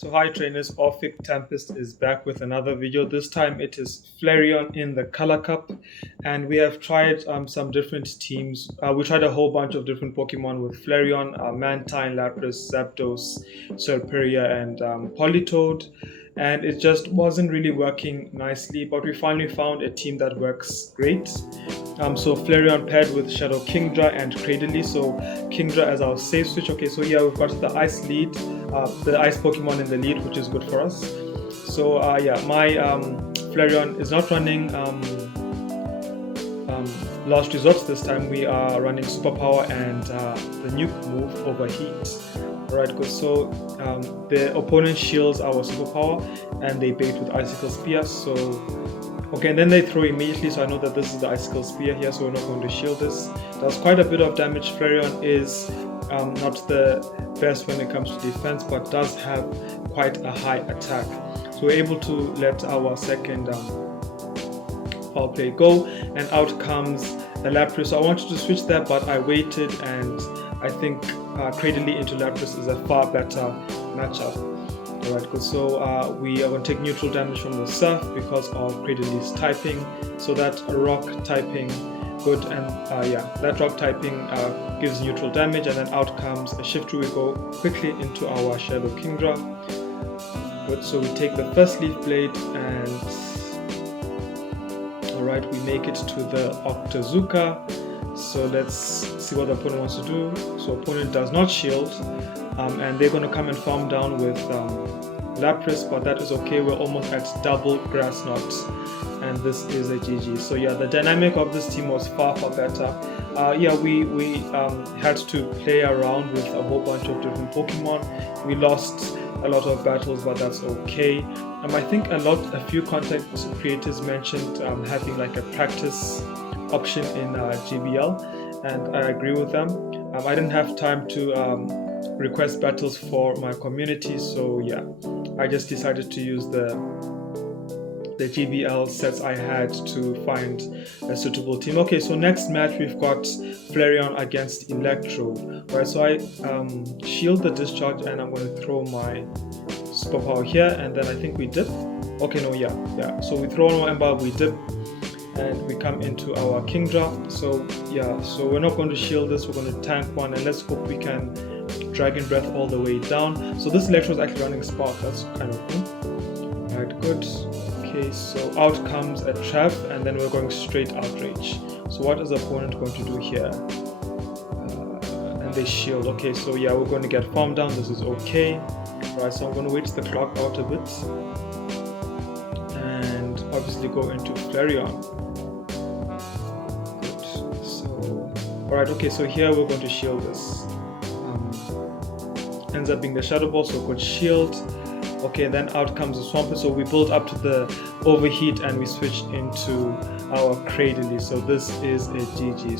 So hi trainers, OrphicTempest is back with another video. This time it is Flareon in the Color Cup, and we have tried some different teams. We tried a whole bunch of different Pokemon with Flareon, Mantine, Lapras, Zapdos, Serperior, and Politoed, and it just wasn't really working nicely, but we finally found a team that works great. So Flareon paired with Shadow Kingdra and Cradily. So Kingdra as our safe switch. Okay, so yeah, we've got the ice lead, the ice Pokemon in the lead, which is good for us. So yeah, my Flareon is not running Last Resort this time. We are running Superpower and the new move, Overheat. Alright, good. So the opponent shields our Superpower and they bait with Icicle Spear. So okay, and then they throw immediately, so I know that this is the Icicle Spear here, so we're not going to shield this. Does quite a bit of damage. Flareon is not the best when it comes to defense, but does have quite a high attack. So we're able to let our second power play go, and out comes a Lapras. So I wanted to switch that, but I waited, and I think Cradily into Lapras is a far better matchup. Alright, good. So we are going to take neutral damage from the Surf because of Cradely's typing. So that rock typing, good, and yeah, that rock typing gives neutral damage, and then out comes a Shift. We go quickly into our Shadow Kingdra. Good. So we take the first Leaf Blade, and alright, we make it to the Octazooka. So let's see what the opponent wants to do. So opponent does not shield. And they're going to come and farm down with Lapras, but that is okay. We're almost at double Grass Knot, and this is a GG. So yeah, the dynamic of this team was far better. Yeah, we had to play around with a whole bunch of different Pokemon. We lost a lot of battles, but that's okay. I think a few content creators mentioned having like a practice option in GBL, and I agree with them. I didn't have time to request battles for my community, so yeah, I just decided to use the GBL sets I had to find a suitable team. Okay, so next match we've got Flareon against Electro. Right, so I shield the discharge, and I'm going to throw my Superpower here, and then I think we dip. Okay, no, yeah. So we throw no Ember, we dip, and we come into our Kingdra. So yeah, so we're not going to shield this, we're going to tank one, and let's hope we can Dragon Breath all the way down. So this Electro is actually running Spark, that's kind of cool. Alright, good. Okay, so out comes a Trap, and then we're going straight Outrage. So what is the opponent going to do here? And they shield. Okay, so yeah, we're going to get farm down, this is okay. Alright, so I'm going to wait the clock out a bit, and obviously go into Flareon. Good. So, alright, okay, so here we're going to shield this. Ends up being the Shadow Ball, so good shield. Okay, then out comes the Swampert, so we build up to the Overheat and we switch into our Cradily. So this is a GG.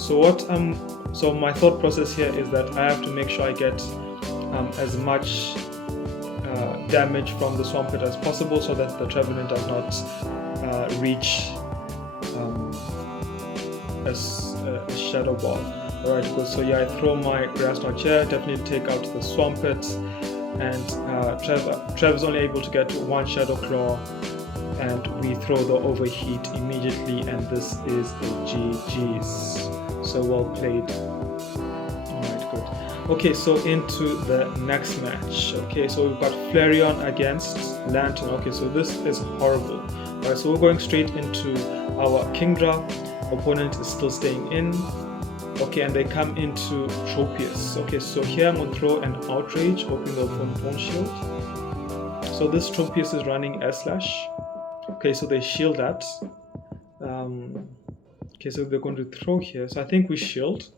So my thought process here is that I have to make sure I get as much damage from the Swampert as possible, so that the Trevenant does not reach a Shadow Ball. Alright, good. So yeah, I throw my Grass Knot here, definitely take out the Swampert, and Trev is only able to get one Shadow Claw, and we throw the Overheat immediately, and this is a GG's. So well played. Alright, good. Okay, so into the next match. Okay, so we've got Flareon against Lantern. Okay, so this is horrible. Alright, so we're going straight into our Kingdra. Opponent is still staying in. Okay, and they come into Tropius. Okay, so here I'm going to throw an Outrage, hoping the opponent won't shield. So this Tropius is running Air Slash. Okay, so they shield that. Okay, so they're going to throw here. So I think we shield.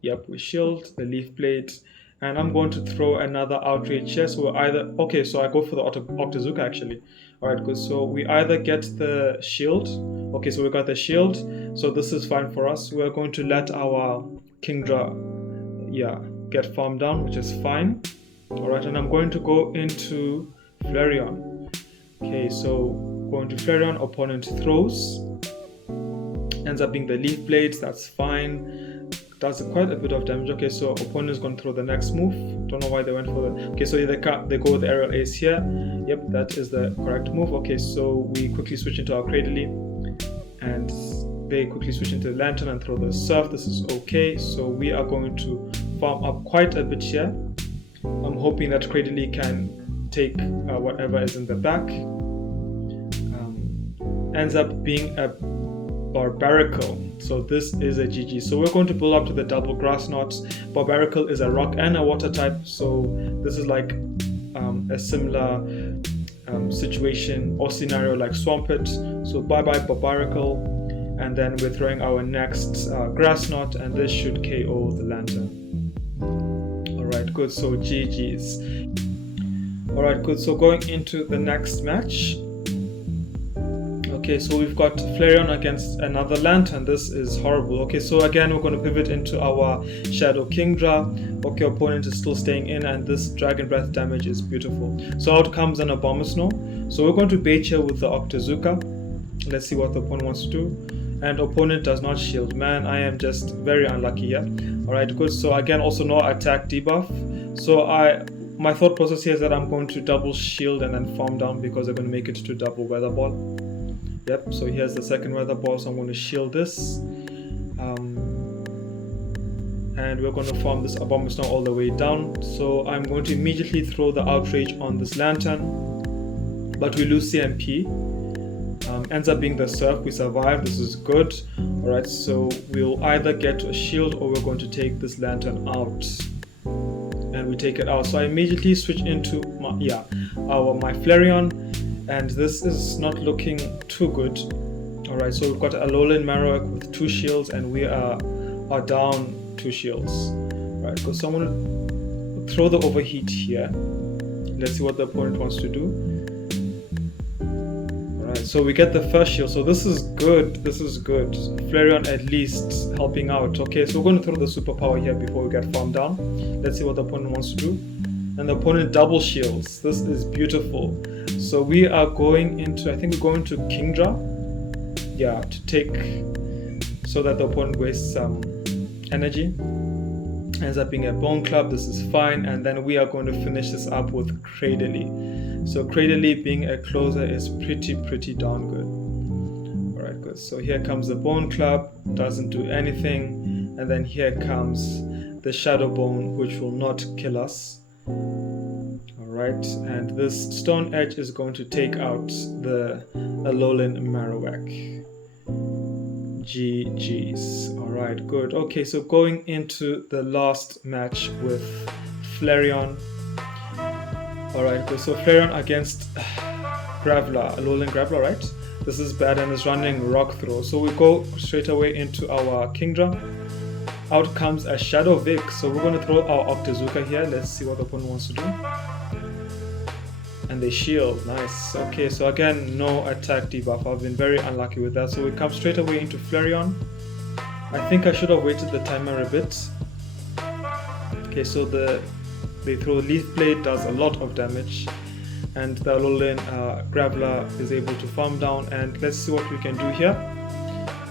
Yep, we shield the Leaf Blade. And I'm going to throw another Outrage here. So we're either... Okay, so I go for the Octazooka actually. Alright, good. So we either get the shield. Okay, so we got the shield. So this is fine for us. We're going to let our Kingdra, yeah, get farmed down, which is fine. Alright, and I'm going to go into Flareon. Okay, so going to Flareon, opponent throws. Ends up being the Leaf Blades, that's fine. does quite a bit of damage. Okay, so opponent is going to throw the next move. Don't know why they went for the... Okay, so they go with the aerial ace here. Yep, that is the correct move. Okay, so we quickly switch into our Cradily, and they quickly switch into the Lantern and throw the Surf. This is okay. So we are going to farm up quite a bit here. I'm hoping that Cradily can take whatever is in the back. Ends up being a Barbaracle. So this is a GG. So we're going to build up to the double grass knots. Barbaracle is a rock and a water type, so this is like a similar situation or scenario like Swampert. So bye bye Barbaracle, and then we're throwing our next grass knot, and this should KO the Lantern. Alright, good. So GG's. Alright, good. So going into the next match. Okay, so we've got Flareon against another Lantern. This is horrible. Okay, so again, we're going to pivot into our Shadow Kingdra. Okay, opponent is still staying in, and this Dragon Breath damage is beautiful. So out comes an Abomasnow. So we're going to bait here with the Octazooka. Let's see what the opponent wants to do. And opponent does not shield. Man, I am just very unlucky here. Alright, good. So again, also no attack debuff. So my thought process here is that I'm going to double shield and then farm down because they're going to make it to double Weather Ball. Yep, so here's the second Weather Ball, so I'm going to shield this. And we're going to farm this Abomasnow all the way down. So I'm going to immediately throw the Outrage on this Lantern. But we lose CMP. Ends up being the Surf, we survive, this is good. Alright, so we'll either get a shield or we're going to take this Lantern out. And we take it out. So I immediately switch into my Flareon. And this is not looking too good. Alright, so we've got a Alolan Marowak with 2 shields, and we are down 2 shields. Alright, so I'm going to throw the Overheat here. Let's see what the opponent wants to do. Alright, so we get the first shield. So this is good. This is good. Flareon at least helping out. Okay, so we're going to throw the Superpower here before we get farmed down. Let's see what the opponent wants to do. And the opponent double shields. This is beautiful. So we are going into, I think we're going to Kingdra. Yeah, to take, so that the opponent wastes some energy. Ends up being a Bone Club. This is fine. And then we are going to finish this up with Cradily. So Cradily being a closer is pretty darn good. Alright, good. So here comes the Bone Club. Doesn't do anything. And then here comes the Shadow Bone, which will not kill us. Alright, and this Stone Edge is going to take out the Alolan Marowak. GG's. Alright, good. Okay, so going into the last match with Flareon. Alright, good. So Flareon against Graveler, Alolan Graveler, right? This is bad and is running Rock Throw. So we go straight away into our Kingdra. Out comes a Shadow Vic. So we're going to throw our Octazooka here. Let's see what the opponent wants to do. And they shield. Nice. Okay, so again, no attack debuff. I've been very unlucky with that. So we come straight away into Flareon. I think I should have waited the timer a bit. Okay, so they throw Leaf Blade, does a lot of damage. And the Alolan Graveler is able to farm down. And let's see what we can do here.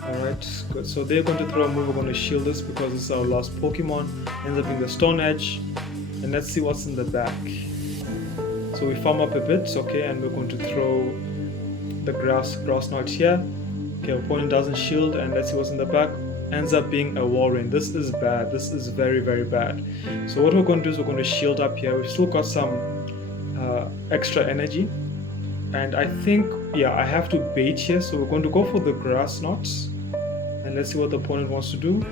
Alright, good. So they're going to throw a move. We're going to shield this because this is our last Pokemon. Ends up being the Stone Edge. And let's see what's in the back. So we farm up a bit, okay, and we're going to throw the grass knot here. Okay, opponent doesn't shield, and let's see what's in the back. Ends up being a Walrein. This is bad. This is very bad. So what we're going to do is we're going to shield up here. We've still got some extra energy. And I think, yeah, I have to bait here. So we're going to go for the grass knots. And let's see what the opponent wants to do.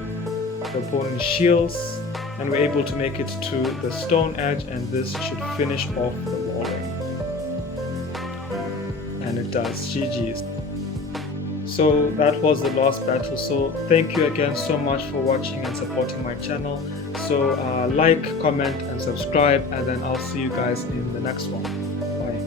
The opponent shields. And we're able to make it to the Stone Edge, and this should finish off the Walrein. And it does. GG's. So that was the last battle. So thank you again so much for watching and supporting my channel. So like, comment and subscribe, and then I'll see you guys in the next one. Bye.